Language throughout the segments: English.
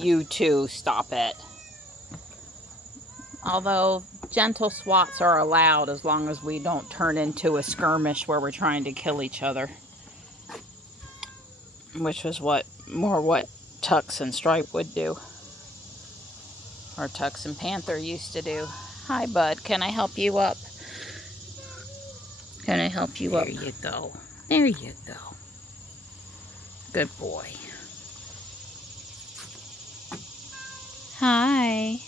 you too. Stop it. Although gentle swats are allowed as long as we don't turn into a skirmish where we're trying to kill each other. Which was what Tux and Stripe would do. Or Tux and Panther used to do. Hi, bud. Can I help you up? Can I help you up? There you go. There you go. Good boy. Hi.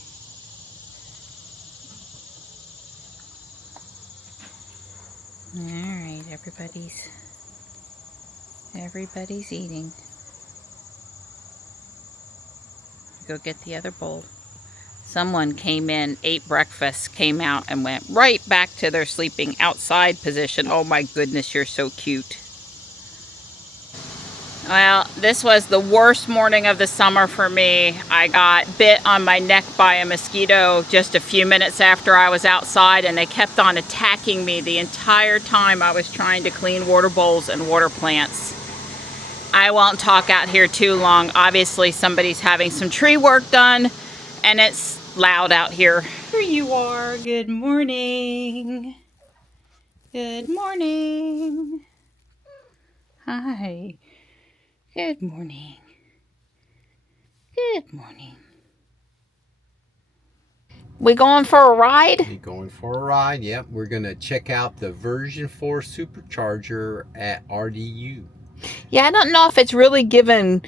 Alright, everybody's eating. Go get the other bowl. Someone came in, ate breakfast, came out, and went right back to their sleeping outside position. Oh my goodness, you're so cute. Well, this was the worst morning of the summer for me. I got bit on my neck by a mosquito just a few minutes after I was outside, and they kept on attacking me the entire time I was trying to clean water bowls and water plants. I won't talk out here too long. Obviously, somebody's having some tree work done, and it's loud out here. Here you are. Good morning. Good morning. Hi. Good morning. Good morning. We going for a ride? We going for a ride, yep. We're going to check out the version 4 supercharger at RDU. Yeah, I don't know if it's really given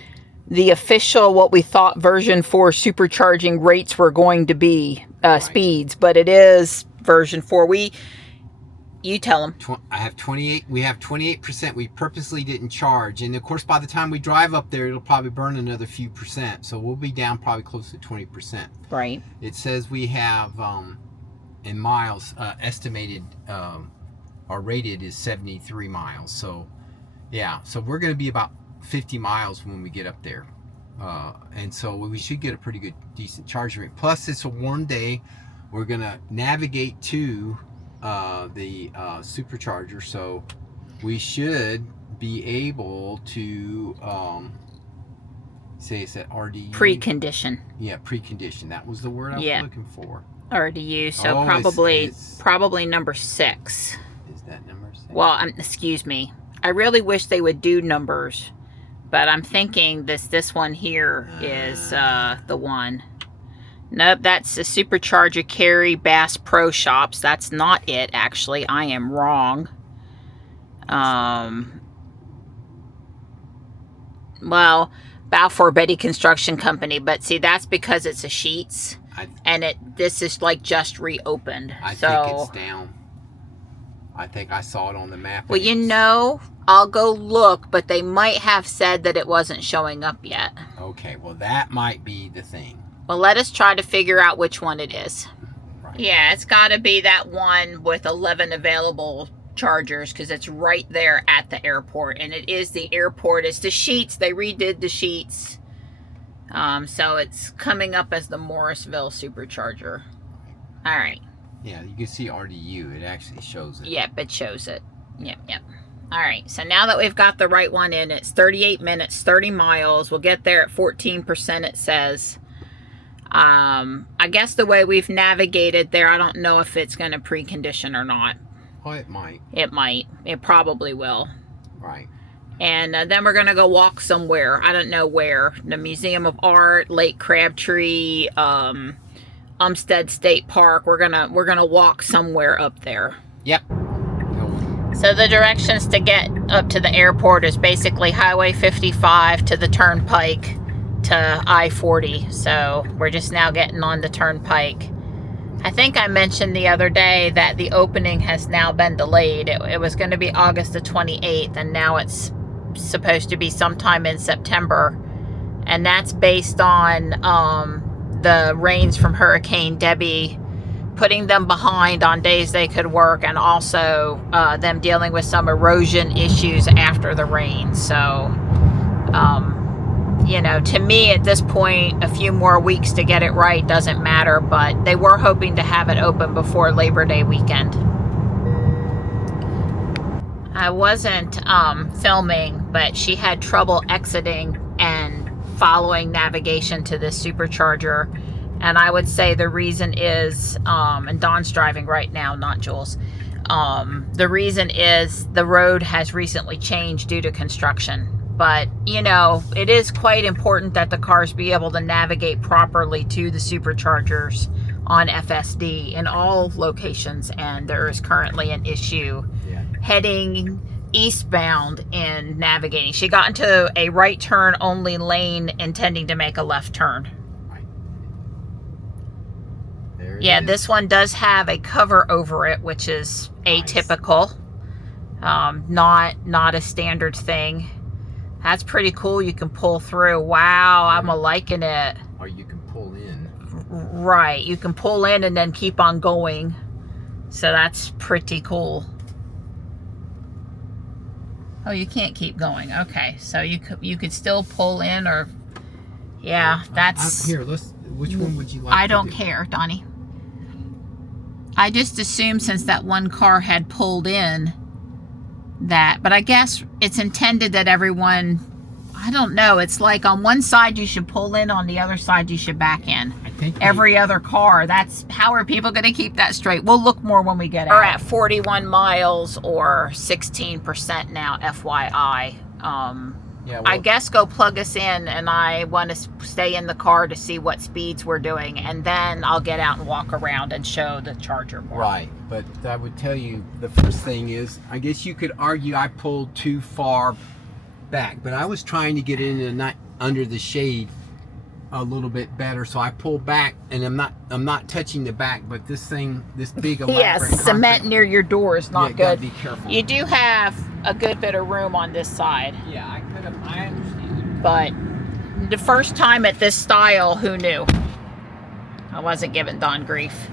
the official what we thought version 4 supercharging rates were going to be, right. Speeds, but it is version 4. You tell them. I have 28. We have 28%. We purposely didn't charge, and of course, by the time we drive up there, it'll probably burn another few percent. So we'll be down probably close to 20%. Right. It says we have in miles estimated. Our rated is 73 miles. So yeah. So we're going to be about 50 miles when we get up there, and so we should get a pretty good, decent charge rate. Plus, it's a warm day. We're going to navigate to the supercharger, so we should be able to say it's at RDU. Precondition. Yeah, precondition. That was the word I was looking for. RDU, so probably number 6. Is that number 6? Well, excuse me. I really wish they would do numbers, but I'm thinking this one here is the one. Nope, that's the Supercharger Carry Bass Pro Shops. That's not it, actually. I am wrong. Well, Balfour Beatty Construction Company, but see, that's because it's a Sheets, and this is like just reopened. I think it's down. I think I saw it on the map. Well, you know, I'll go look, but they might have said that it wasn't showing up yet. Okay, well, that might be the thing. Well, let us try to figure out which one it is. Right. Yeah, it's got to be that one with 11 available chargers, because it's right there at the airport. And it is the airport. It's the Sheets. They redid the Sheets. So it's coming up as the Morrisville Supercharger. All right. Yeah, you can see RDU. It actually shows it. Yep, it shows it. Yep. All right, so now that we've got the right one in, it's 38 minutes, 30 miles. We'll get there at 14%, it says. I guess the way we've navigated there, I don't know if it's going to precondition or not. Oh, it might. It might. It probably will. Right. And then we're going to go walk somewhere. I don't know where. The Museum of Art, Lake Crabtree, Umstead State Park. We're gonna walk somewhere up there. Yep. So the directions to get up to the airport is basically Highway 55 to the Turnpike to I-40. So we're just now getting on the Turnpike. I think I mentioned the other day that the opening has now been delayed. It was going to be August the 28th, and now it's supposed to be sometime in September. And that's based on the rains from Hurricane Debbie, putting them behind on days they could work, and also them dealing with some erosion issues after the rain. So, you know, to me at this point, a few more weeks to get it right doesn't matter, but they were hoping to have it open before Labor Day weekend. I wasn't filming, but she had trouble exiting and following navigation to this supercharger. And I would say the reason is, and Dawn's driving right now, not Jules. The reason is the road has recently changed due to construction. But, you know, it is quite important that the cars be able to navigate properly to the superchargers on FSD in all locations. And there is currently an issue heading eastbound in navigating. She got into a right turn only lane intending to make a left turn. Yeah, this one does have a cover over it, which is atypical. Not a standard thing. That's pretty cool. You can pull through. Wow, I'm liking it. Or you can pull in. Right, you can pull in and then keep on going. So that's pretty cool. Oh, you can't keep going. Okay, so you could still pull in, or yeah, that's here. Which one would you like? I don't care, Donnie. I just assumed since that one car had pulled in that, but I guess it's intended that everyone, I don't know, it's like on one side you should pull in, on the other side you should back in. I think every other car, that's, how are people going to keep that straight? We'll look more when we get out. We're at 41 miles or 16% now, FYI. Yeah, well, I guess go plug us in, and I want to stay in the car to see what speeds we're doing, and then I'll get out and walk around and show the charger more. Right, but I would tell you the first thing is, I guess you could argue I pulled too far back, but I was trying to get in under the shade a little bit better, so I pulled back, and I'm not touching the back, but this thing, this big elaborate cement near your door is not good. Be careful. You do have a good bit of room on this side. Yeah, I understand. But the first time at this style, who knew? I wasn't giving Don grief.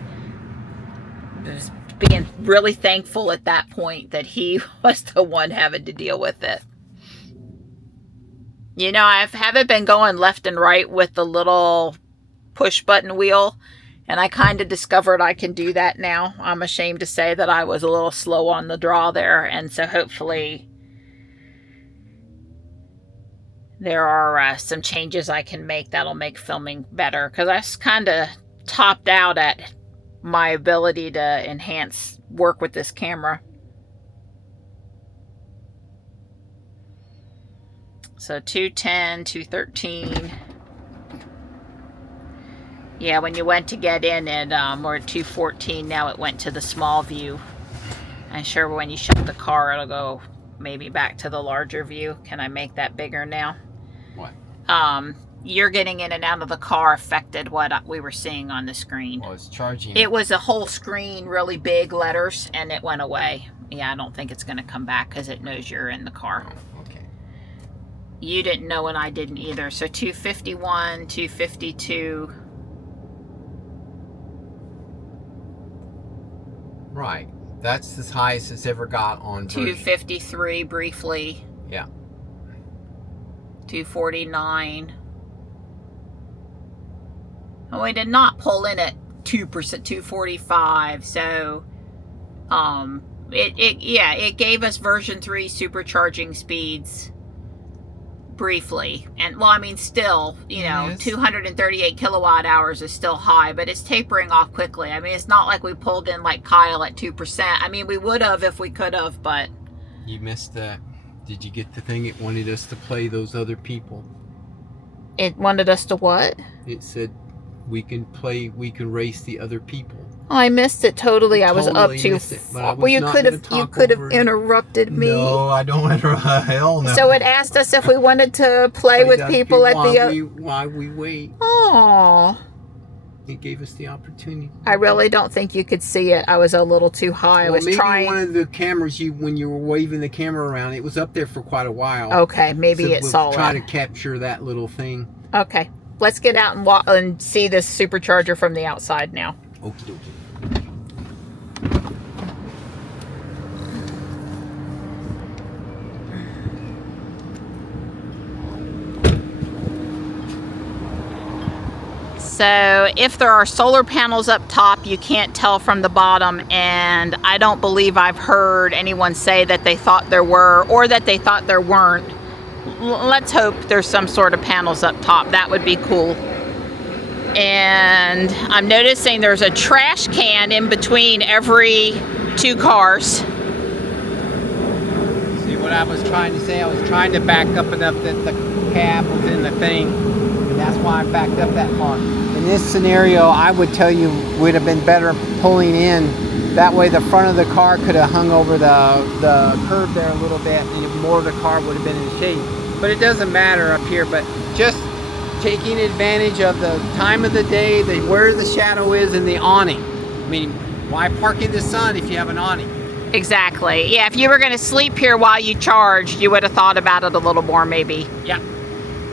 Just being really thankful at that point that he was the one having to deal with it. You know, I haven't been going left and right with the little push button wheel, and I kind of discovered I can do that now. I'm ashamed to say that I was a little slow on the draw there, and so hopefully there are some changes I can make that'll make filming better, because I kind of topped out at my ability to enhance work with this camera. So 210, 213. Yeah, when you went to get in it, we're at 214. Now it went to the small view. I'm sure when you shut the car, it'll go maybe back to the larger view. Can I make that bigger now? What? You're getting in and out of the car affected what we were seeing on the screen. Well, it's charging. It was a whole screen, really big letters, and it went away. Yeah, I don't think it's going to come back because it knows you're in the car. Oh, okay. You didn't know and I didn't either. So 251, 252. Right. That's as high as it's ever got on version. 253 briefly. Yeah. 249. Oh, we did not pull in at 2%, 245. So, it gave us version 3 supercharging speeds briefly. And, well, I mean, still, you know, 238 kilowatt hours is still high, but it's tapering off quickly. I mean, it's not like we pulled in like Kyle at 2%. I mean, we would have if we could have, but... You missed that. Did you get the thing? It wanted us to play those other people. It wanted us to what? It said we can race the other people. Oh, I missed it totally. I was up to... Well, you could have interrupted me. No, I don't interrupt. Hell no. So it asked us if we wanted to play with people at the... Why we wait. Oh. It gave us the opportunity. I really don't think you could see it. I was a little too high. I was trying... one of the cameras, when you were waving the camera around, it was up there for quite a while. Okay, maybe it saw it. Try to capture that little thing. Okay, let's get out and walk and see this supercharger from the outside now. Okie dokie. So if there are solar panels up top, you can't tell from the bottom, and I don't believe I've heard anyone say that they thought there were or that they thought there weren't let's hope there's some sort of panels up top. That would be cool. And I'm noticing there's a trash can in between every 2 cars. See what I was trying to say? I was trying to back up enough that the cab was in the thing, and that's why I backed up that far. In this scenario, I would tell you would have been better pulling in. That way the front of the car could have hung over the curb there a little bit, and more of the car would have been in the shade. But it doesn't matter up here, but just taking advantage of the time of the day, where the shadow is, and the awning. I mean, why park in the sun if you have an awning? Exactly. Yeah, if you were going to sleep here while you charged, you would have thought about it a little more maybe. Yeah.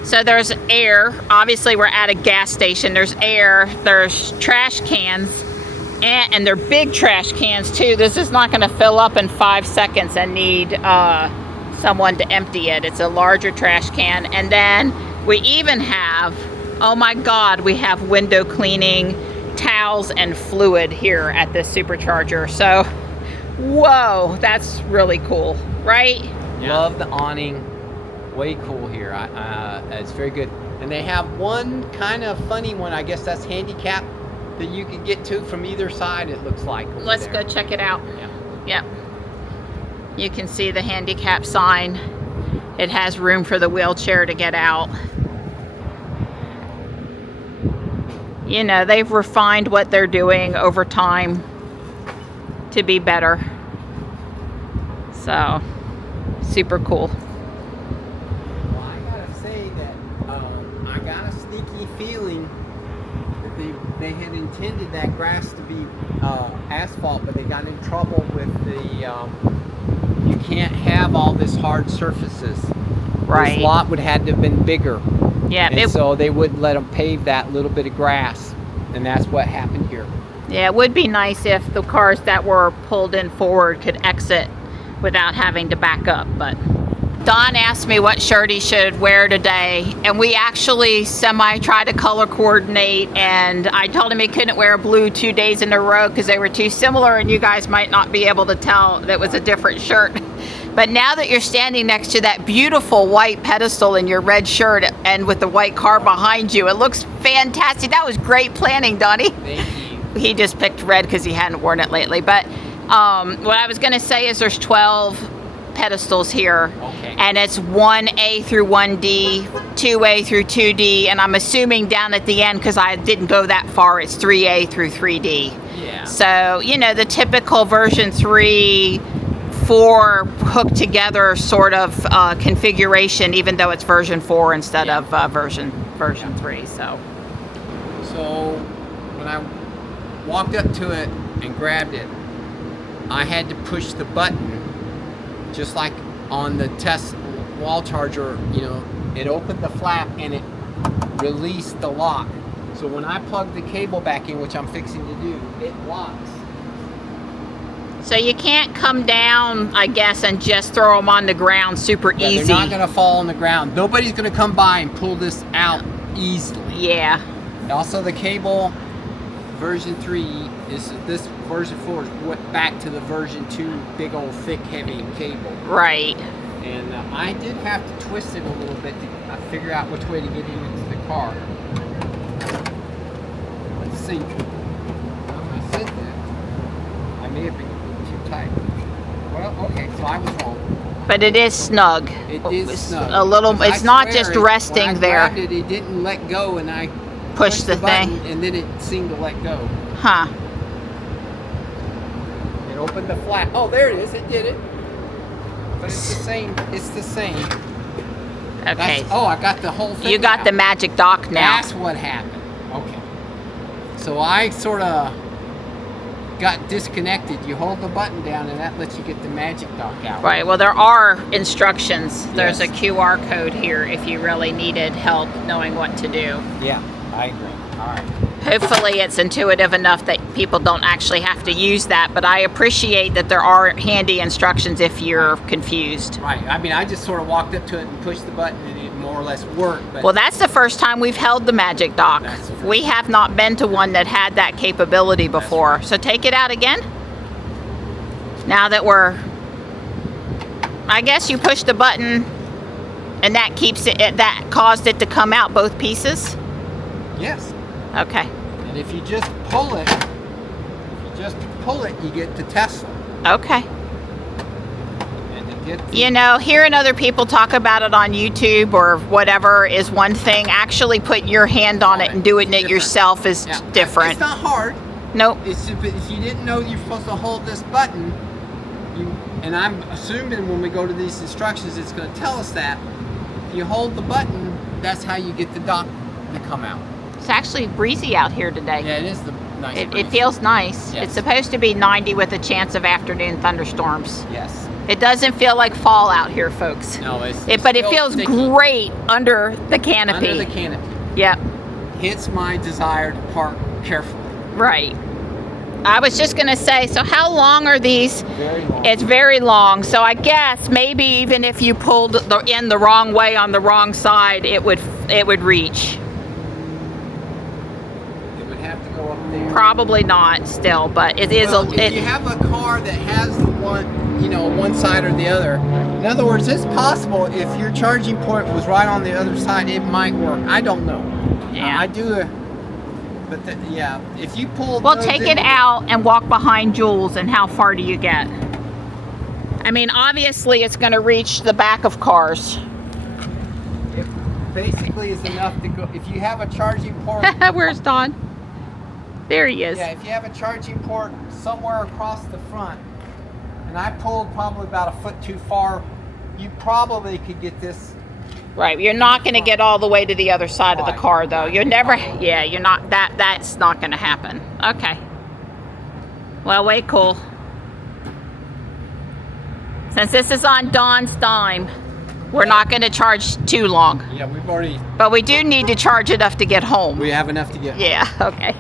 So there's air. Obviously, we're at a gas station. There's air. There's trash cans. And they're big trash cans, too. This is not going to fill up in 5 seconds and need someone to empty it. It's a larger trash can. And then we even have, oh my God, we have window cleaning, towels, and fluid here at this supercharger. So, whoa, that's really cool, right? Yeah. Love the awning. Way cool here. It's very good. And they have one kind of funny one. I guess that's handicap that you can get to from either side, it looks like. Let's go check it out. Yeah. Yep. You can see the handicap sign. It has room for the wheelchair to get out. You know, they've refined what they're doing over time to be better. So, super cool. Well, I gotta say that I got a sneaky feeling that they had intended that grass to be asphalt, but they got in trouble with the you can't have all this hard surfaces. Right. This lot would have to have been bigger. Yeah. And so they wouldn't let them pave that little bit of grass, and that's what happened here. Yeah, it would be nice if the cars that were pulled in forward could exit without having to back up, but Don asked me what shirt he should wear today, and we actually tried to color coordinate, and I told him he couldn't wear blue 2 days in a row because they were too similar, and you guys might not be able to tell that was a different shirt. But now that you're standing next to that beautiful white pedestal in your red shirt and with the white car behind you, it looks fantastic. That was great planning, Donnie. Thank you. He just picked red because he hadn't worn it lately. But what I was going to say is there's 12 pedestals here. Okay. And it's 1A through 1D, 2A through 2D, and I'm assuming down at the end, because I didn't go that far, it's 3A through 3D. Yeah. So, you know, the typical version 3, 4 hooked together sort of configuration, even though it's version 4 instead of version 3. So when I walked up to it and grabbed it, I had to push the button, just like on the test wall charger. You know, it opened the flap and it released the lock. So when I plug the cable back in, which I'm fixing to do, it locks. So you can't come down, I guess, and just throw them on the ground super easy. They're not going to fall on the ground. Nobody's going to come by and pull this out easily. Yeah. Also, the cable, version 3, is this version 4 is went back to the version 2 big old thick heavy cable. Right. And I did have to twist it a little bit to figure out which way to get into the car. Let's see. I said that. I may have been too tight. Well, okay, so I was wrong. But it is snug. It is snug. A little. It's not just resting when I there. grabbed it, it didn't let go, and I pushed the button, thing. and then it seemed to let go. Huh. It opened the flap. Oh, there it is. It did it. But it's the same. It's the same. Okay. Oh, I got the whole thing. You got out. the magic dock now. That's what happened. Okay. So I sort of got disconnected. You hold the button down, and that lets you get the magic dock out. Right. Well, there are instructions. There's Yes. a QR code here if you really needed help knowing what to do. Yeah, I agree. All right. Hopefully it's intuitive enough that people don't actually have to use that, but I appreciate that there are handy instructions if you're confused. Right. I mean, I just sort of walked up to it and pushed the button, and it more or less worked. But Well, that's the first time we've held the magic dock. That's the first We have not been to one that had that capability before. So take it out again. Now that I guess you push the button And that keeps it, that caused it to come out both pieces? Yes. Okay. And if you just pull it, you get the Tesla. Okay. And to get the, You know, hearing other people talk about it on YouTube or whatever is one thing. Actually put your hand on it and doing it yourself is different. It's not hard. Nope. It's if you didn't know you're supposed to hold this button, and I'm assuming when we go to these instructions, it's going to tell us that. If you hold the button, that's how you get the dock to come out. It's actually breezy out here today. Yeah, it is the nice It feels nice. Yes. It's supposed to be 90 with a chance of afternoon thunderstorms. Yes. It doesn't feel like fall out here, folks. No, but it feels sticky. Great under the canopy. Under the canopy. Yep. Hits my desire to park carefully. Right. I was just going to say, so how long are these? Very long. It's very long. So I guess maybe even if you pulled in the wrong way on the wrong side, it would reach. It would have to go up there. Probably not still, but it is if you have a car that has one side or the other. In other words, it's possible if your charging port was right on the other side, it might work. I don't know. Yeah. I do. But yeah, if you pull. Well, take it out and walk behind Jules, and how far do you get? I mean, obviously, it's going to reach the back of cars. It basically is enough to go. If you have a charging port. Where's Don? There he is. Yeah, if you have a charging port somewhere across the front, and I pulled probably about a foot too far, you probably could get this. Right, you're not going to get all the way to the other side of the car, though. You're never, yeah, you're not, that's not going to happen. Okay. Well, way cool. Since this is on Don's dime, we're not going to charge too long. Yeah, we've already. But we do need to charge enough to get home. We have enough to get home. Yeah, okay.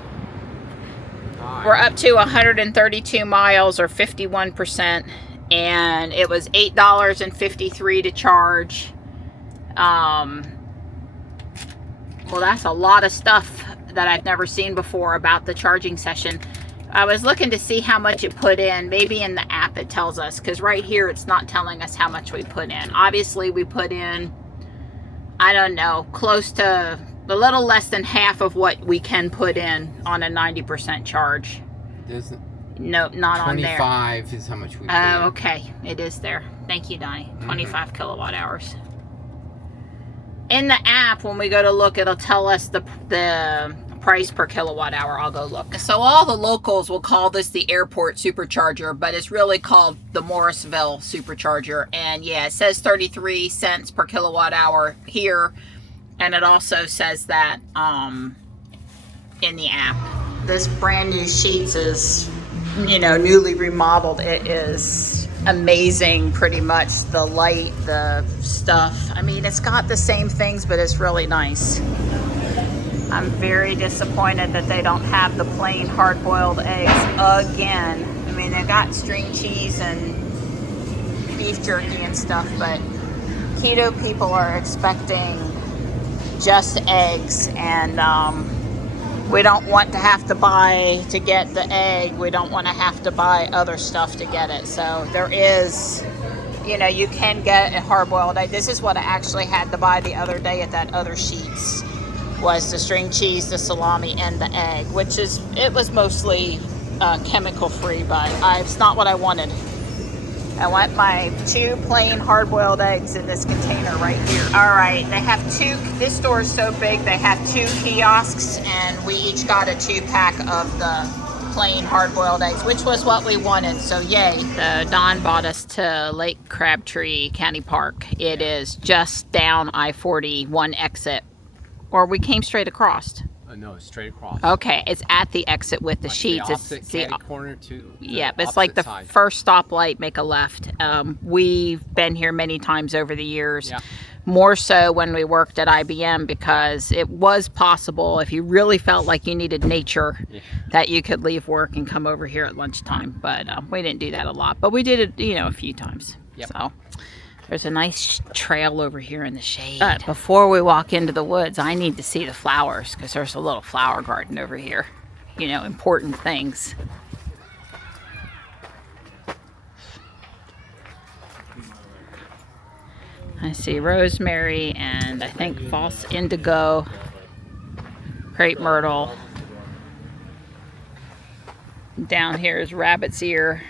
Right. We're up to 132 miles, or 51%, and it was $8.53 to charge. Well, that's a lot of stuff that I've never seen before about the charging session. I was looking to see how much it put in. Maybe in the app it tells us, because right here it's not telling us how much we put in. Obviously we put in, I don't know, close to a little less than half of what we can put in on a 90% charge. Nope, not on there. 25 is how much we put in. Oh, okay. It is there. Thank you, Donnie. 25 kilowatt hours. In the app, when we go to look, it'll tell us the price per kilowatt hour. I'll go look. So all the locals will call this the airport supercharger, but it's really called the Morrisville supercharger. And yeah, it says 33 cents per kilowatt hour here. And it also says that in the app. This brand new Sheetz is, newly remodeled. It is amazing, pretty much. The light, the stuff. I mean, it's got the same things, but it's really nice. I'm very disappointed that they don't have the plain hard-boiled eggs again. I mean, they've got string cheese and beef jerky and stuff, but keto people are expecting just eggs, and we don't want to have to buy to get the egg. We don't want to have to buy other stuff to get it. So there is, you can get a hard-boiled egg. This is what I actually had to buy the other day at that other Sheetz, was the string cheese, the salami, and the egg, it was mostly chemical-free, but it's not what I wanted. I want my 2 plain hard-boiled eggs in this container right here. All right, they have 2, this store is so big, they have 2 kiosks, and we each got a 2-pack of the plain hard-boiled eggs, which was what we wanted, so yay. Don bought us to Lake Crabtree County Park. It is just down I-40, one exit, or we came straight across. No, straight across. Okay, it's at the exit with the Sheetz. It's the corner to it's like the side. First stoplight, make a left. We've been here many times over the years. Yeah. More so when we worked at IBM, because it was possible, if you really felt like you needed nature, that you could leave work and come over here at lunchtime. But we didn't do that a lot. But we did it, a few times. Yep. So there's a nice trail over here in the shade. But before we walk into the woods, I need to see the flowers, because there's a little flower garden over here. Important things. I see rosemary and I think false indigo, crepe myrtle. Down here is rabbit's ear.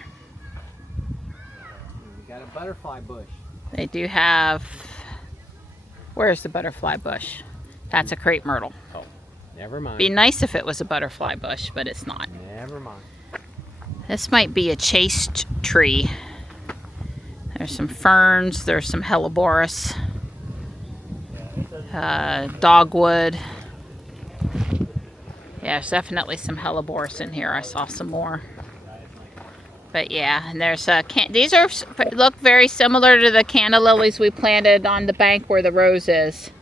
We got a butterfly bush. They do have, where's the butterfly bush? That's a crepe myrtle. Oh, never mind. Be nice if it was a butterfly bush, but it's not. Never mind. This might be a chaste tree. There's some ferns, there's some helleborus, dogwood. Yeah, there's definitely some helleborus in here. I saw some more. But yeah, and there's these are look very similar to the canna lilies we planted on the bank where the rose is.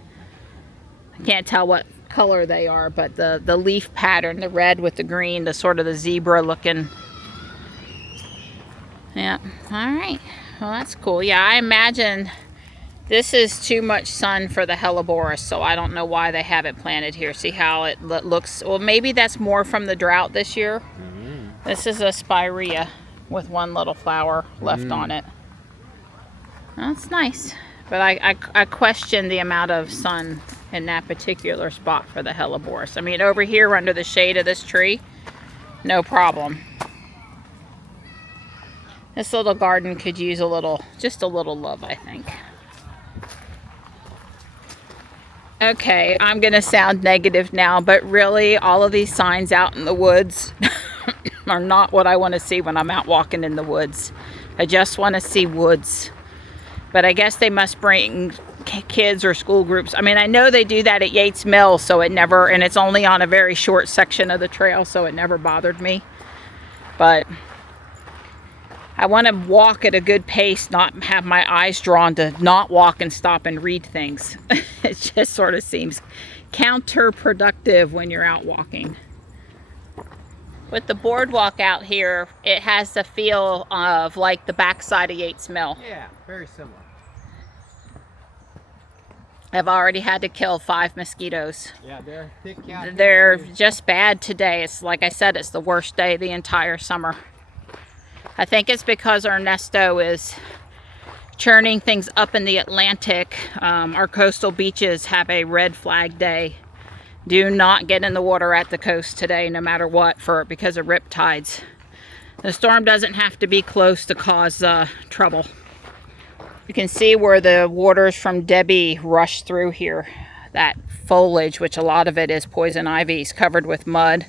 I can't tell what color they are, but the leaf pattern, the red with the green, the sort of the zebra looking. Yeah, all right. Well, that's cool. Yeah, I imagine this is too much sun for the helleborus, so I don't know why they have it planted here. See how it looks? Well, maybe that's more from the drought this year. This is a spirea with one little flower left on it. That's nice. But I question the amount of sun in that particular spot for the helleborus. I mean, over here under the shade of this tree, no problem. This little garden could use a little, just a little love, I think. Okay, I'm gonna sound negative now, but really all of these signs out in the woods are not what I want to see when I'm out walking in the woods. I just want to see woods. But I guess they must bring kids or school groups. I mean, I know they do that at Yates Mill, so it never, and it's only on a very short section of the trail, so it never bothered me. But I want to walk at a good pace, not have my eyes drawn to not walk and stop and read things. It just sort of seems counterproductive when you're out walking. With the boardwalk out here, it has the feel of like the backside of Yates Mill. Yeah, very similar. I've already had to kill 5 mosquitoes. Yeah, they're thick out. They're just bad today. It's like I said, it's the worst day of the entire summer. I think it's because Ernesto is churning things up in the Atlantic. Our coastal beaches have a red flag day. Do not get in the water at the coast today, no matter what, because of rip tides. The storm doesn't have to be close to cause trouble. You can see where the waters from Debbie rush through here. That foliage, which a lot of it is poison ivy, is covered with mud.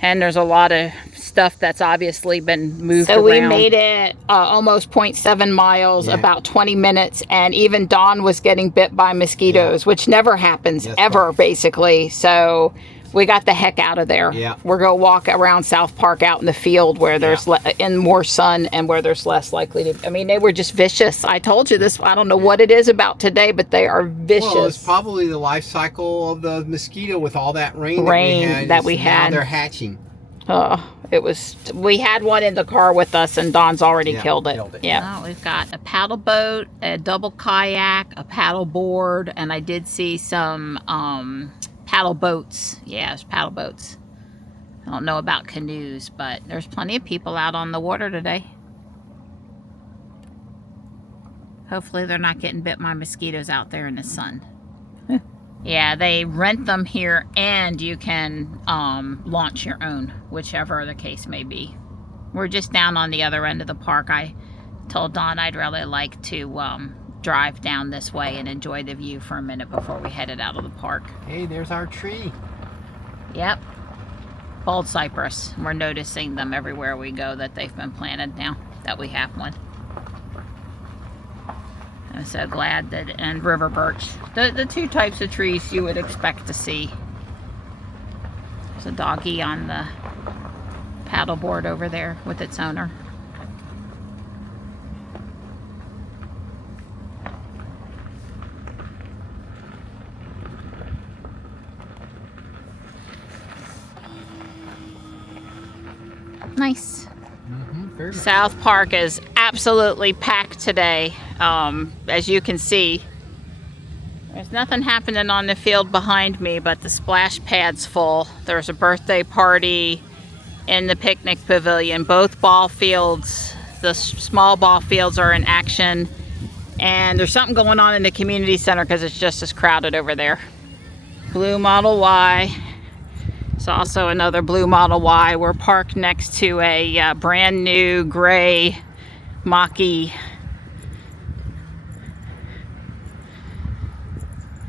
And there's a lot of stuff that's obviously been moved around. So we made it almost 0.7 miles, about 20 minutes, and even Dawn was getting bit by mosquitoes, which never happens ever, basically. So we got the heck out of there. Yeah. We're going to walk around South Park out in the field where there's in more sun and where there's less likely to. I mean, they were just vicious. I told you this. I don't know what it is about today, but they are vicious. Well, it's probably the life cycle of the mosquito with all that rain that we had. Now they're hatching. It was. We had one in the car with us, and Don's already killed it. Yeah. Oh, we've got a paddle boat, a double kayak, a paddle board, and I did see some paddle boats. Yeah, there's paddle boats. I don't know about canoes, but there's plenty of people out on the water today. Hopefully they're not getting bit by mosquitoes out there in the sun. Yeah, they rent them here, and you can launch your own, whichever the case may be. We're just down on the other end of the park. I told Dawn I'd really like to drive down this way and enjoy the view for a minute before we headed out of the park. Hey, there's our tree. Yep. Bald cypress. We're noticing them everywhere we go that they've been planted now that we have one. I'm so glad that, and river birch. The two types of trees you would expect to see. There's a doggy on the paddleboard over there with its owner. Nice. South Park is absolutely packed today. As you can see, there's nothing happening on the field behind me, but the splash pad's full. There's a birthday party in the picnic pavilion. Both ball fields, the small ball fields, are in action, And there's something going on in the community center because it's just as crowded over there. Blue Model Y. It's also another blue Model Y. We're parked next to a brand new gray Mach-E.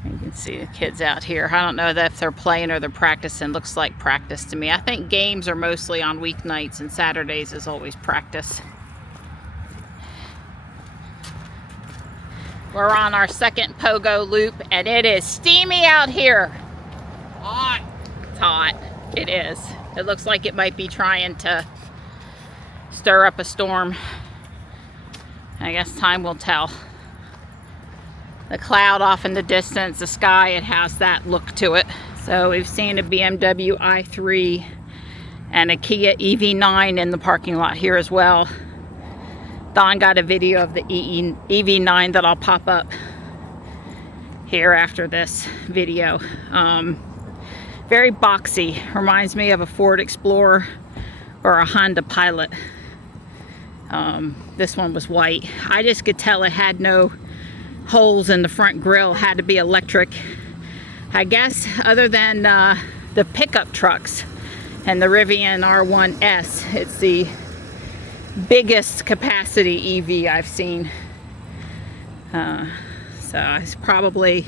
You can see the kids out here. I don't know if they're playing or they're practicing. Looks like practice to me. I think games are mostly on weeknights and Saturdays is always practice. We're on our second pogo loop and it is steamy out here. Hot. It's hot. It is. It looks like it might be trying to stir up a storm. I guess time will tell. The cloud off in the distance, the sky, it has that look to it. So we've seen a BMW i3 and a Kia EV9 in the parking lot here as well. Don got a video of the EV9 that I'll pop up here after this video. Very boxy, reminds me of a Ford Explorer or a Honda Pilot. This one was white. I just could tell it had no holes in the front grille, had to be electric. I guess other than the pickup trucks and the Rivian R1S, it's the biggest capacity EV I've seen. So it's probably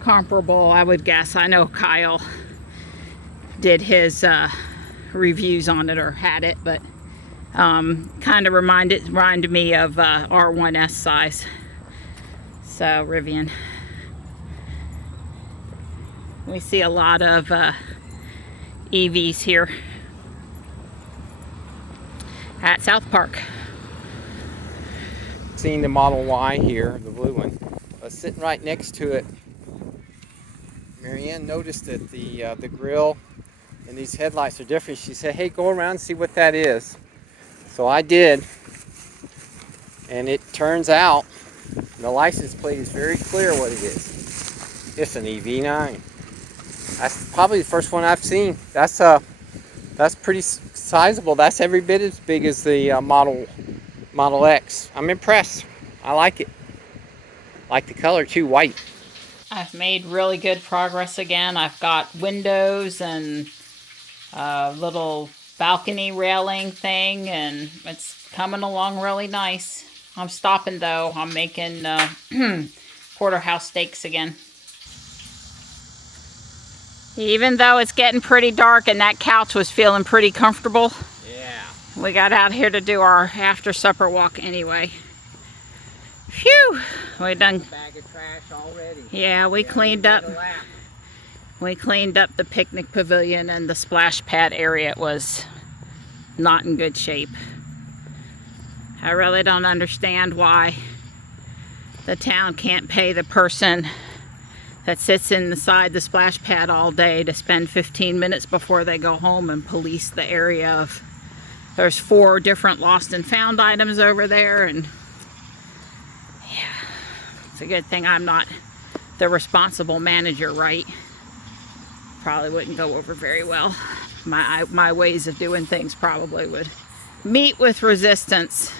comparable, I would guess. I know Kyle did his reviews on it or had it, but kind of reminded me of R1S size. So Rivian. We see a lot of EVs here at South Park. Seeing the Model Y here, the blue one. Sitting right next to it, Marianne noticed that the grille and these headlights are different. She said, hey, go around and see what that is. So I did, and it turns out the license plate is very clear what it is. It's an EV9. That's probably the first one I've seen. That's pretty sizable. That's every bit as big as the Model X. I'm impressed. I like it. Like the color too, white. I've made really good progress again. I've got windows and a little balcony railing thing, and it's coming along really nice. I'm stopping though. I'm making porterhouse steaks again. Even though it's getting pretty dark and that couch was feeling pretty comfortable, Yeah. we got out here to do our after supper walk anyway. Phew! We done. Bag of trash already. Yeah, we cleaned up. We cleaned up the picnic pavilion and the splash pad area. It was not in good shape. I really don't understand why the town can't pay the person that sits inside the splash pad all day to spend 15 minutes before they go home and police the area of. There's 4 different lost and found items over there, and yeah, it's a good thing I'm not the responsible manager, right? Probably wouldn't go over very well. My ways of doing things probably would meet with resistance.